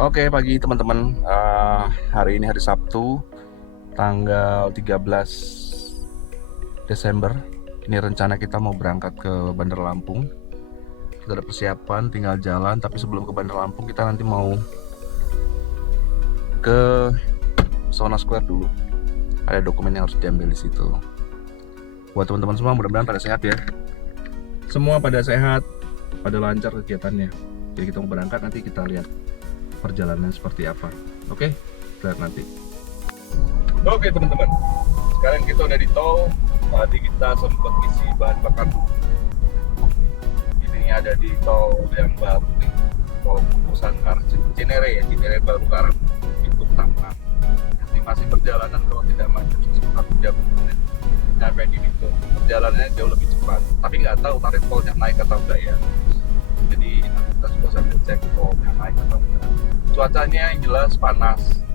Oke, pagi teman-teman. Hari ini hari Sabtu, tanggal 13 Desember. Ini rencana kita mau berangkat ke Bandar Lampung. Kita ada persiapan, tinggal jalan. Tapi sebelum ke Bandar Lampung, kita nanti mau ke Pesona Square dulu. Ada dokumen yang harus diambil di situ. Buat teman-teman semua, mudah-mudahan pada sehat ya. Semua pada sehat, pada lancar kegiatannya. Jadi kita mau berangkat, nanti kita lihat perjalanan seperti apa. Oke, kita lihat nanti. Oke teman-teman, sekarang kita udah di tol. Tadi kita sempat isi bahan bakar dulu. Ini ada di tol yang baru nih, tol Nusantara Cinere ya, Cinere baru ke arah Bitung Tampang. Estimasi perjalanan kalau tidak macet sekitar 30 menit sampai di Bitung. Perjalanannya jauh lebih cepat, tapi nggak tahu tarif tolnya naik atau enggak ya. Jadi nanti kita juga sambil cek tolnya naik atau enggak. Cuacanya yang jelas panas.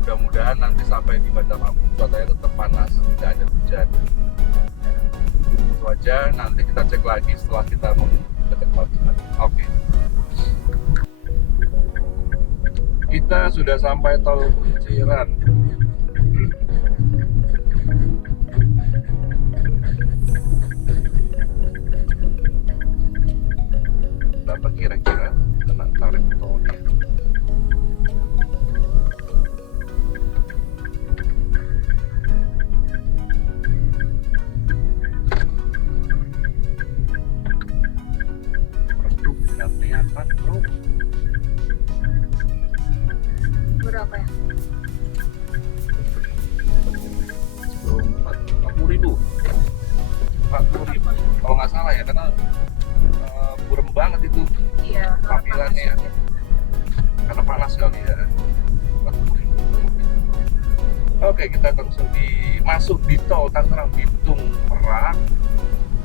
Mudah-mudahan nanti sampai di Bandar Lampung cuacanya tetap panas, tidak ada hujan. Itu aja, nanti kita cek lagi setelah kita mendekat pelabuhan. Oke. Kita sudah sampai tol Ciran. Berapa kira-kira kena tarif tolnya? Kelihatan bro. Berapa ya? 40.000 kalau nggak salah ya, karena burem banget itu Iya, tampilannya ya. Karena panas kali ya. 40.000. Oke, kita langsung masuk di tol Tangerang Bitung Merak.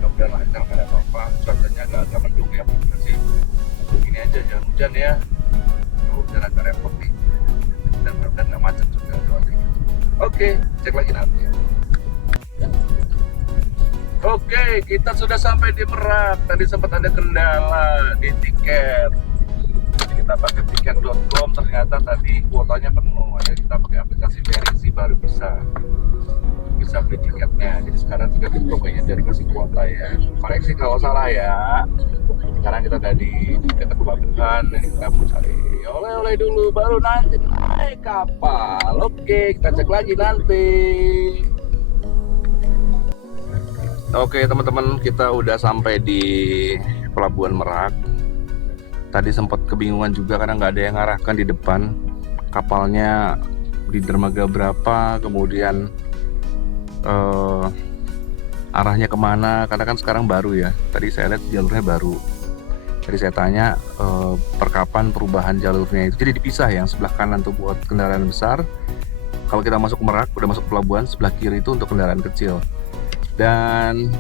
Mudah-mudahan lancar, nggak ada apa-apa. Cuacanya agak mendung ya, sih. Ini aja jangan hujan ya. Kalau hujan agak repot nih. Dan mudah-mudahan nggak macet juga doanya gitu. Oke, cek lagi nanti ya. Oke, kita sudah sampai di Merak. Tadi sempat ada kendala di tiket. Jadi kita pakai tiket.com, ternyata tadi kuotanya penuh. Jadi kita pakai aplikasi Verisi baru bisa beli tiketnya. Jadi sekarang tiket.com kayaknya dari kasih kuota ya. Koreksi kalau salah ya. Sekarang kita udah di tiket pelabuhan dan kita mau cari oleh-oleh dulu, baru nanti naik kapal. Oke, kita cek lagi nanti. Oke teman-teman, kita udah sampai di Pelabuhan Merak. Tadi sempat kebingungan juga karena nggak ada yang ngarahkan di depan. Kapalnya di dermaga berapa, kemudian arahnya kemana, karena kan sekarang baru ya. Tadi saya lihat jalurnya baru. Jadi saya tanya perkapan perubahan jalurnya itu. Jadi dipisah, yang sebelah kanan tuh buat kendaraan besar. Kalau kita masuk ke Merak, udah masuk pelabuhan, sebelah kiri itu untuk kendaraan kecil. Dan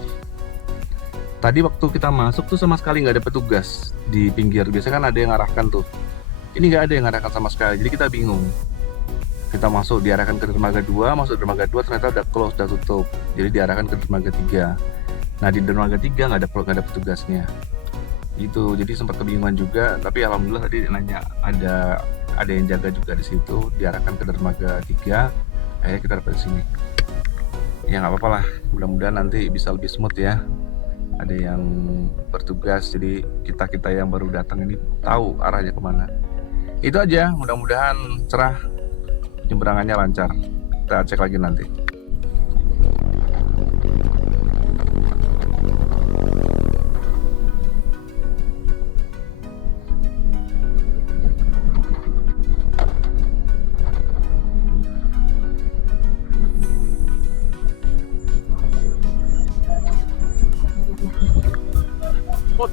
tadi waktu kita masuk tuh sama sekali nggak ada petugas di pinggir. Biasanya kan ada yang ngarahkan tuh. Ini nggak ada yang ngarahkan sama sekali. Jadi kita bingung. Kita masuk, diarahkan ke dermaga 2, masuk dermaga 2 ternyata udah close, udah tutup. Jadi diarahkan ke dermaga 3. Nah di dermaga 3 nggak ada petugasnya. Itu jadi sempat kebingungan juga. Tapi alhamdulillah tadi nanya ada yang jaga juga di situ. Diarahkan ke dermaga 3. Akhirnya kita dapat di sini. Ya nggak apa-apa lah, mudah-mudahan nanti bisa lebih smooth ya. Ada yang bertugas, jadi kita yang baru datang ini tahu arahnya kemana. Itu aja, mudah-mudahan cerah, penyeberangannya lancar. Kita cek lagi nanti.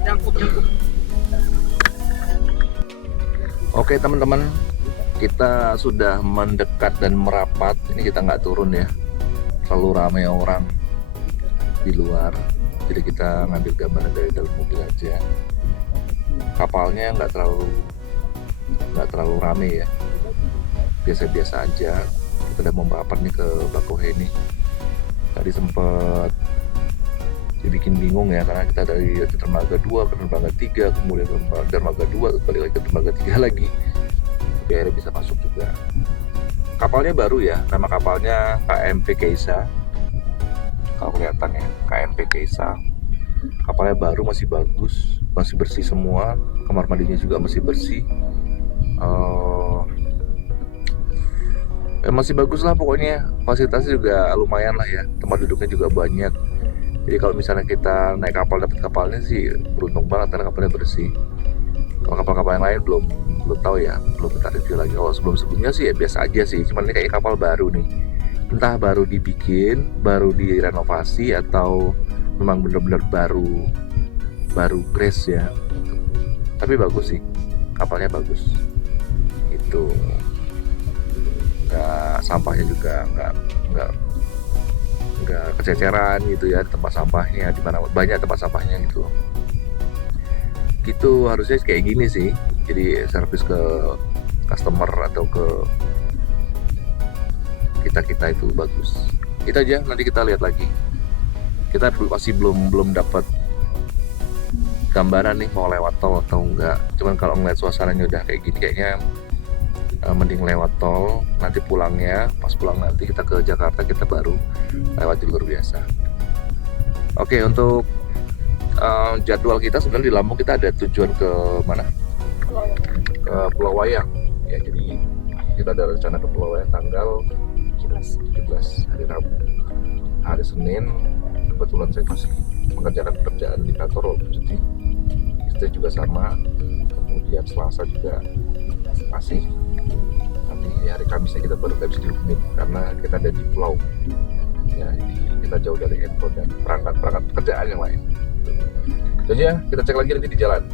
Nyangkut. Oke teman-teman, kita sudah mendekat dan merapat. Ini kita nggak turun ya, terlalu ramai orang di luar. Jadi kita ngambil gambar dari dalam mobil aja. Kapalnya nggak terlalu ramai ya, biasa-biasa aja. Kita udah mau merapat nih ke Bakauheni. Tadi sempat dibikin bingung ya, karena kita dari dermaga 2 ke dermaga 3, kemudian ke dermaga 2 balik lagi ke dermaga 3 lagi. biar bisa masuk juga. Kapalnya baru ya, nama kapalnya KMP Keisa. Kalau kelihatan ya, KMP Keisa. Kapalnya baru, masih bagus, masih bersih semua, kamar mandinya juga masih bersih. Masih bagus lah pokoknya, fasilitasnya juga lumayan lah ya, tempat duduknya juga banyak. Jadi kalau misalnya kita naik kapal dapat kapalnya sih beruntung banget karena kapalnya bersih. Kalau kapal-kapal yang lain belum tahu ya, belum kita review lagi. Kalau sebelumnya sih ya biasa aja sih, cuman ini kayak kapal baru nih, entah baru dibikin, baru direnovasi, atau memang benar-benar baru grace ya. Tapi bagus sih, kapalnya bagus. Itu nggak, sampahnya juga nggak kececeran gitu ya, tempat sampahnya di mana banyak tempat sampahnya gitu. Gitu harusnya kayak gini sih. Jadi servis ke customer atau ke kita itu bagus. Itu aja, nanti kita lihat lagi. Kita masih belum dapat gambaran nih mau lewat tol atau enggak. Cuman kalau ngeliat suasananya udah kayak gini, kayaknya mending lewat tol. Nanti pulangnya, pas pulang nanti kita ke Jakarta, kita baru lewat jalur biasa. Oke, untuk jadwal kita sebenarnya di Lampung kita ada tujuan ke mana? Ke Pulau Wayang. Ya, jadi kita ada rencana ke Pulau Wayang tanggal 17 hari Rabu. Hari Senin kebetulan saya masih mengerjakan pekerjaan di kantor walaupun cuti. Istri juga sama. Kemudian Selasa juga masih. Nanti hari Kamisnya kita baru bisa dihubungin karena kita ada di pulau. Ya, jadi kita jauh dari handphone dan perangkat pekerjaan yang lain. Itu aja, kita cek lagi nanti di jalan.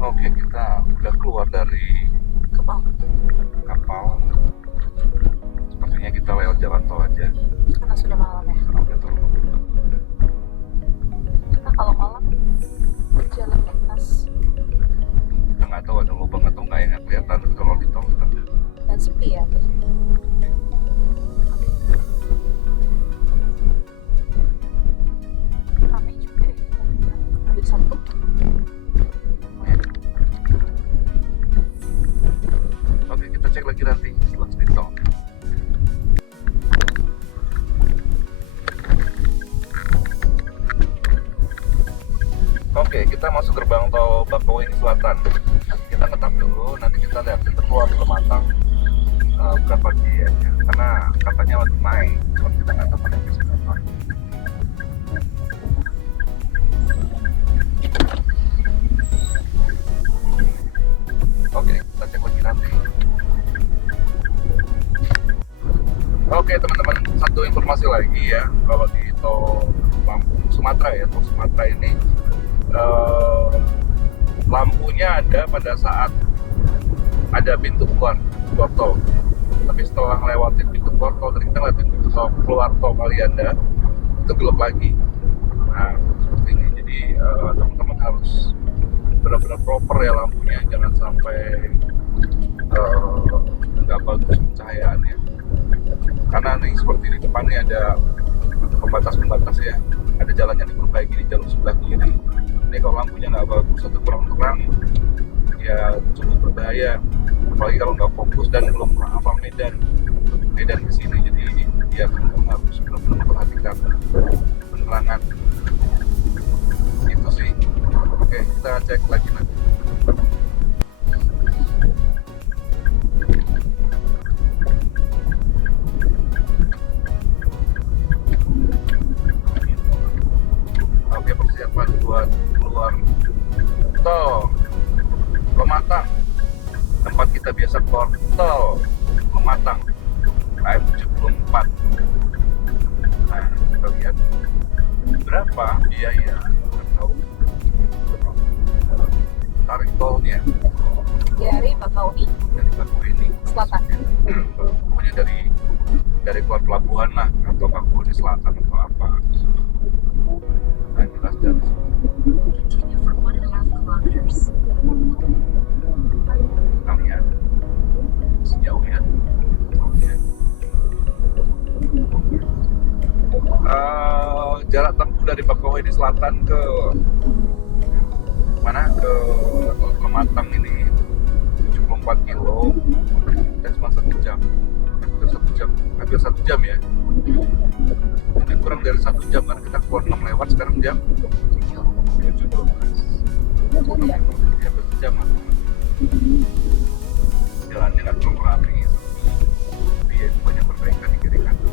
Oke, kita udah keluar dari kapal. Sepertinya kita lewat jalan tol aja. Karena sudah malam ya. Karena udah tol. Nah, kalau malam jalan lintas Kita nggak tahu ada lubang atau nggak, ya nggak kelihatan kalau di tol kita. dan sepi ya. Ramai juga ya. Ada satu. Oke, kita cek lagi nanti setelah di tol. Oke, kita masuk gerbang tol Bakauheni Selatan. Kita ngetap dulu, nanti kita lihat kita keluar ke Matang berapa biayanya. Karena katanya waktu naik, cuma kita nggak tahu pada berapa. Oke, kita cek lagi nanti. Oke teman-teman, satu informasi lagi ya, kalau di tol Lampung Sumatera ya, tol Sumatera ini lampunya ada pada saat ada pintu keluar tol. Tapi setelah ngelewatin pintu keluar tol, tadi kita ngelewatin pintu tol keluar tol Kalianda, itu gelap lagi. Nah, seperti ini. Jadi teman-teman harus benar-benar proper ya lampunya, jangan sampai nggak bagus pencahayaannya. Karena nih seperti di depan nih ada pembatas ya, ada jalan yang diperbaiki di jalur sebelah kiri. Ini kalau lampunya nggak bagus atau kurang terang, ya cukup berbahaya. Apalagi kalau nggak fokus dan belum pernah hafal medan ke sini. Jadi ya teman-teman harus benar-benar memperhatikan penerangan. Itu sih. Oke, kita cek lagi nanti. Oke, persiapan buat keluar tol Pematang, tempat kita biasa keluar tol Pematang KM 74. Nah, kita lihat berapa biaya atau tarif tolnya Dari Bakauheni dari Bakauheni Selatan. pokoknya dari keluar pelabuhan lah, atau Bakauheni Selatan atau apa. Nah, jelas dari situ. Continue for 1.5 kilometers. Kita lihat sejauh ya. Jarak tempuh dari Bakauheni Selatan ke mana, ke Pematang ini 74 kilo dan cuma 1 jam, hampir 1 jam ya, mungkin kurang dari 1 jam karena kita keluar 6 lewat, sekarang jam 7.12, hampir 1 jam lah. Jalannya nggak terlalu rapi, tapi ya banyak perbaikan di kiri kanan.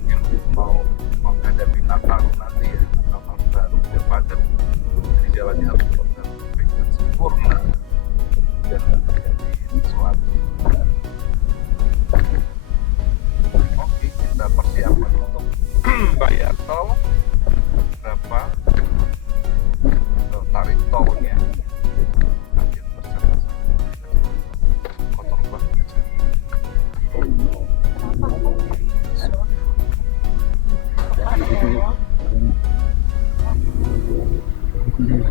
Mungkin mau menghadapi Natal nanti ya, Natal baru biar padat, jadi jalannya harus benar-benar sempurna dan tidak terjadi sesuatu. Oke, kita persiapan untuk bayar tol. Berapa tarif tolnya? Nanti bersama kotor banget.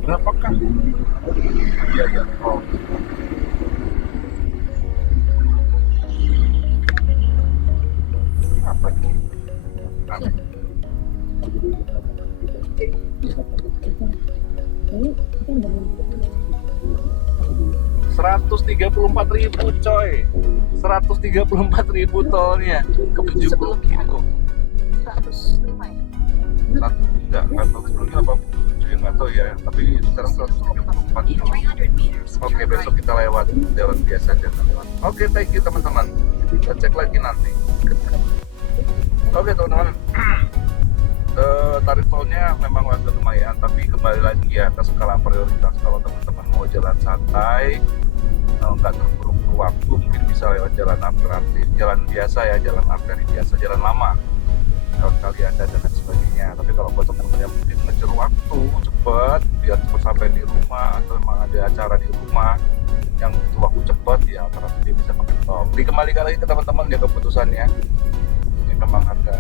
Berapakah biaya tol? Apa ini? Aneh. 134.000 coy, 134.000 tolnya ke 70 kilo. 105 ya? Satu enggak, atau sebelumnya 87 nggak tahu ya, tapi sekarang 134 kilo. Oke, besok kita lewat jalan biasa aja teman-teman. Oke, thank you teman-teman, kita cek lagi nanti. Oke teman-teman, tarif tolnya memang agak lumayan, tapi kembali lagi ya ke skala prioritas. Kalau teman-teman mau jalan santai, nggak terburu-buru waktu, mungkin bisa lewat jalan alternatif, jalan biasa ya, jalan arteri biasa, jalan lama, jalan Kalianda dan lain sebagainya. Tapi kalau buat teman-teman yang mungkin ngejar waktu cepet, biar cepet sampai di rumah, atau memang ada acara di rumah yang butuh waktu cepet, ya alternatif dia bisa pakai tol. Dikembalikan lagi ke teman-teman ya keputusannya. Ini memang harga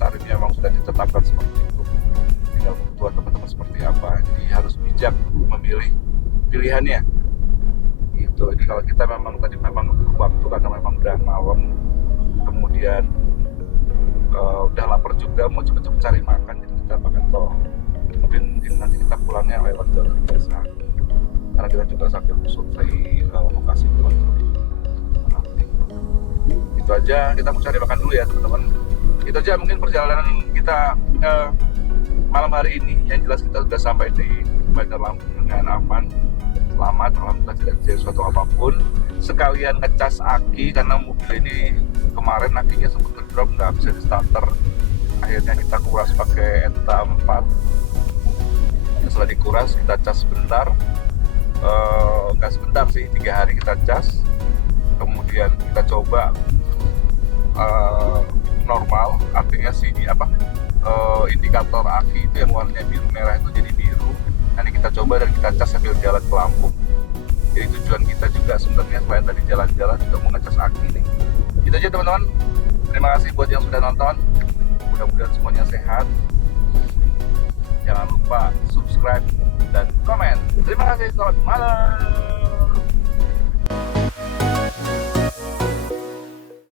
tarifnya memang sudah ditetapkan seperti itu, tinggal kebutuhan teman-teman seperti apa. Jadi harus bijak memilih pilihannya gitu. Jadi kalau kita memang tadi memang waktu karena memang udah malam, kemudian udah lapar juga, mau cepet-cepet cari makan, jadi kita pakai tol. Tapi mungkin nanti kita pulangnya lewat jalan biasa, karena kita juga sambil survei lokasi pulang. Itu aja, kita mau cari makan dulu ya teman-teman. Itu aja mungkin perjalanan kita malam hari ini. Yang jelas kita sudah sampai di Bandar Lampung dengan aman, selamat, alhamdulillah tidak terjadi sesuatu apapun. Sekalian ngecas aki karena mobil ini kemarin akinya sempat ngedrop, nggak bisa di starter. Akhirnya kita kuras pakai ETA 4. Setelah dikuras kita cas sebentar, nggak sebentar sih, 3 hari kita cas. Kemudian kita coba normal, artinya indikator aki itu yang warnanya biru merah itu jadi biru. Nanti kita coba dan kita cas sambil jalan ke Lampung. Jadi tujuan kita juga sebenarnya selain dari jalan-jalan juga mau ngecas aki nih. Itu aja teman-teman. Terima kasih buat yang sudah nonton. Mudah-mudahan semuanya sehat. Jangan lupa subscribe dan komen. Terima kasih, selamat malam.